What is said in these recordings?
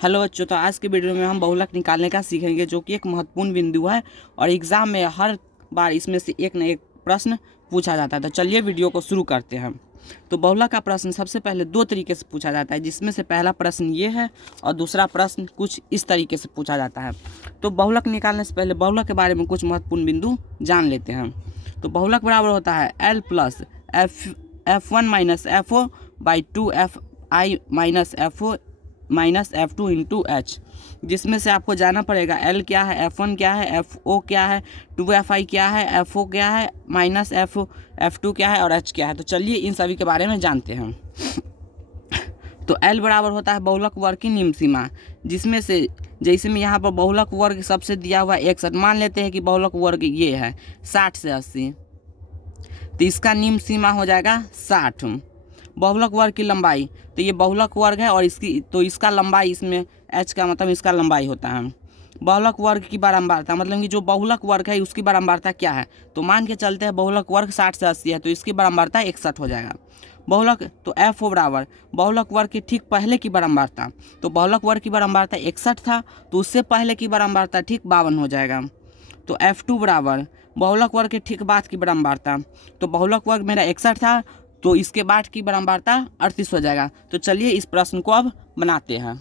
Hello बच्चों, तो आज के वीडियो में हम बहुलक निकालने का सीखेंगे, जो कि एक महत्वपूर्ण बिंदु है और एग्ज़ाम में हर बार इसमें से एक न एक प्रश्न पूछा जाता है। तो चलिए वीडियो को शुरू करते हैं। तो बहुलक का प्रश्न सबसे पहले दो तरीके से पूछा जाता है, जिसमें से पहला प्रश्न ये है और दूसरा प्रश्न कुछ इस तरीके से पूछा जाता है। तो बहुलक निकालने से पहले बहुलक के बारे में कुछ महत्वपूर्ण बिंदु जान लेते हैं। तो बहुलक बराबर होता है L plus F1 minus FO by 2FI minus FO minus F2 into H, जिसमें से आपको जाना पड़ेगा L क्या है, F1 क्या है, FO क्या है, 2FI क्या है, FO क्या है, माइनस F2 क्या है और H क्या है। तो चलिए इन सभी के बारे में जानते हैं। तो L बराबर होता है बहुलक वर्ग की निम्न सीमा, जिसमें से जैसे में यहाँ पर बहुलक वर्ग सबसे दिया हुआ 61, मान लेते हैं कि बहुलक वर्ग ये है 60 से 80, तो इसका निम्न सीमा हो जाएगा 60। बहुलक वर्ग की लंबाई, तो ये बहुलक वर्ग है और इसका लंबाई, इसमें h का मतलब इसका लंबाई होता है। बहुलक वर्ग की बारंबारता, मतलब कि जो बहुलक वर्ग है उसकी बारंबारता क्या है, तो मान के चलते हैं बहुलक वर्ग 60 से 80 है, तो इसकी बारंबारता 61 हो जाएगा। बहुलक तो FO बराबर बहुलक वर्ग के ठीक पहले की बारंबारता, तो बहुलक वर्ग की बारंबारता 61 था, तो उससे पहले की बारंबारता ठीक 52 हो जाएगा। तो F2 बराबर बहुलक वर्ग के ठीक बाद की बारंबारता, तो बहुलक वर्ग मेरा 61 था, तो इसके बाद की बारंबारता 38 हो जाएगा। तो चलिए इस प्रश्न को अब बनाते हैं।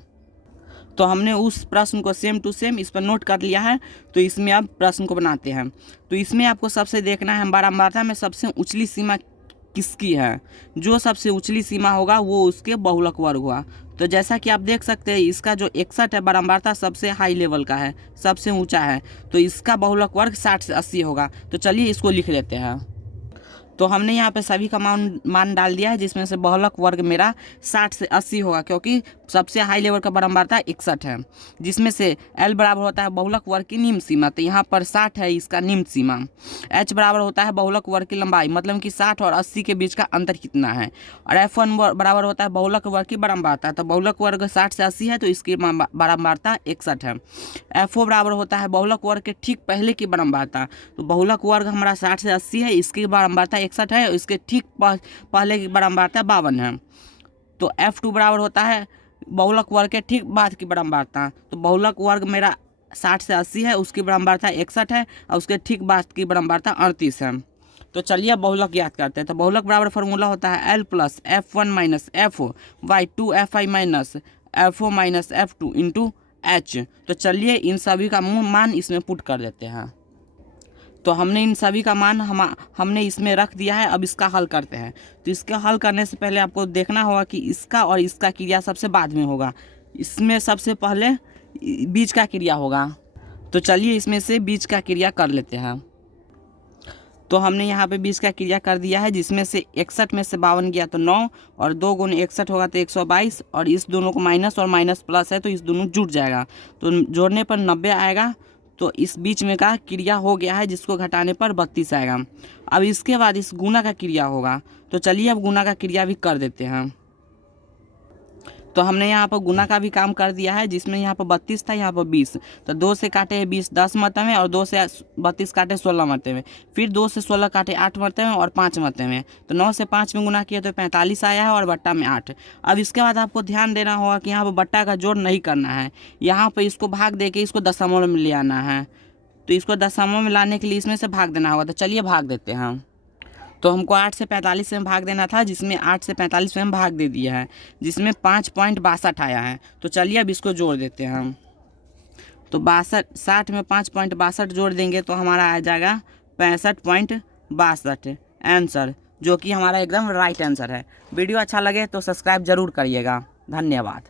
तो हमने उस प्रश्न को सेम टू सेम इस पर नोट कर लिया है, तो इसमें अब प्रश्न को बनाते हैं। तो इसमें आपको सबसे देखना है बारंबारता में सबसे उछली सीमा किसकी है। जो सबसे उछली सीमा होगा वो उसके बहुलक वर्ग हुआ। तो जैसा कि आप देख सकते हैं, इसका जो 61 है बारंबारता सबसे हाई लेवल का है, सबसे ऊंचा है, तो इसका बहुलक वर्ग 60 से 80 होगा। तो चलिए इसको लिख लेते हैं। तो हमने यहाँ पे सभी का मान डाल दिया है, जिसमें से बहुलक वर्ग मेरा 60 से 80 होगा, क्योंकि सबसे हाई लेवल का बारंबारता 61 है, जिसमें से L बराबर होता है बहुलक वर्ग की निम्न सीमा, तो यहाँ पर 60 है इसका निम्न सीमा। H बराबर होता है बहुलक वर्ग की लंबाई, मतलब कि 60 और 80 के बीच का अंतर कितना है। और F1 बराबर होता है बहुलक वर्ग की बारंबारता, तो बहुलक वर्ग 60 से 80 है, तो इसकी बारंबारता 61 है। FO बराबर होता है बहुलक वर्ग के ठीक पहले की बारंबारता, तो बहुलक वर्ग हमारा 60 से 80 है, इसकी बारंबारता 61 है और इसके ठीक पहले की बारंबारता 52 है। तो F2 बराबर होता है बहुलक वर्ग के ठीक बाद की बारंबारता, तो बहुलक वर्ग मेरा 60 से 80 है, उसकी बारंबारता 61 है और उसके ठीक बाद की बारंबारता 38 है। तो चलिए बहुलक याद करते हैं। तो बहुलक बराबर फार्मूला होता है L plus F1 minus FO by 2FI minus FO minus F2 into H। तो चलिए इन सभी का मान इसमें पुट कर देते हैं। तो हमने इन सभी का मान हमने इसमें रख दिया है। अब इसका हल करते हैं। तो इसका हल करने से पहले आपको देखना होगा कि इसका और इसका क्रिया सबसे बाद में होगा, इसमें सबसे पहले बीच का क्रिया होगा। तो चलिए इसमें से बीच का क्रिया कर लेते हैं। तो हमने यहाँ पे बीच का क्रिया कर दिया है, जिसमें से 61 में से 52 गया तो 9 और 2 गुना 61 होगा तो 122, और इस दोनों को माइनस और माइनस प्लस है तो इस दोनों जुड़ जाएगा, तो जोड़ने पर 90 आएगा। तो इस बीच में का क्रिया हो गया है, जिसको घटाने पर 32 आएगा। अब इसके बाद इस गुना का क्रिया होगा, तो चलिए अब गुना का क्रिया भी कर देते हैं। तो हमने यहाँ पर गुना का भी काम कर दिया है, जिसमें यहाँ पर 32 था, यहाँ पर 20, तो 2 से काटे 20 10 मरते में, और 2 से 32 काटे 16 मरते में, फिर 2 से 16 काटे 8 मरते में और 5 मरते में, तो 9 से 5 में गुना किया तो 45 आया है और बट्टा में 8। अब इसके बाद आपको ध्यान देना होगा कि यहाँ पर बट्टा का जोड़ नहीं करना है, यहाँ पर इसको भाग दे के इसको दशमलव में ले आना है। तो इसको दशमलव में लाने के लिए इसमें से भाग देना होगा। तो चलिए भाग देते हैं। तो हमको 8 से 45 में भाग देना था, जिसमें 8 से 45 में हम भाग दे दिया है, जिसमें 5.62 आया है। तो चलिए अब इसको जोड़ देते हैं हम। तो 60 में 5.62 जोड़ देंगे तो हमारा आ जाएगा 65.62 आंसर, जो कि हमारा एकदम राइट आंसर है। वीडियो अच्छा लगे तो सब्सक्राइब जरूर करिएगा। धन्यवाद।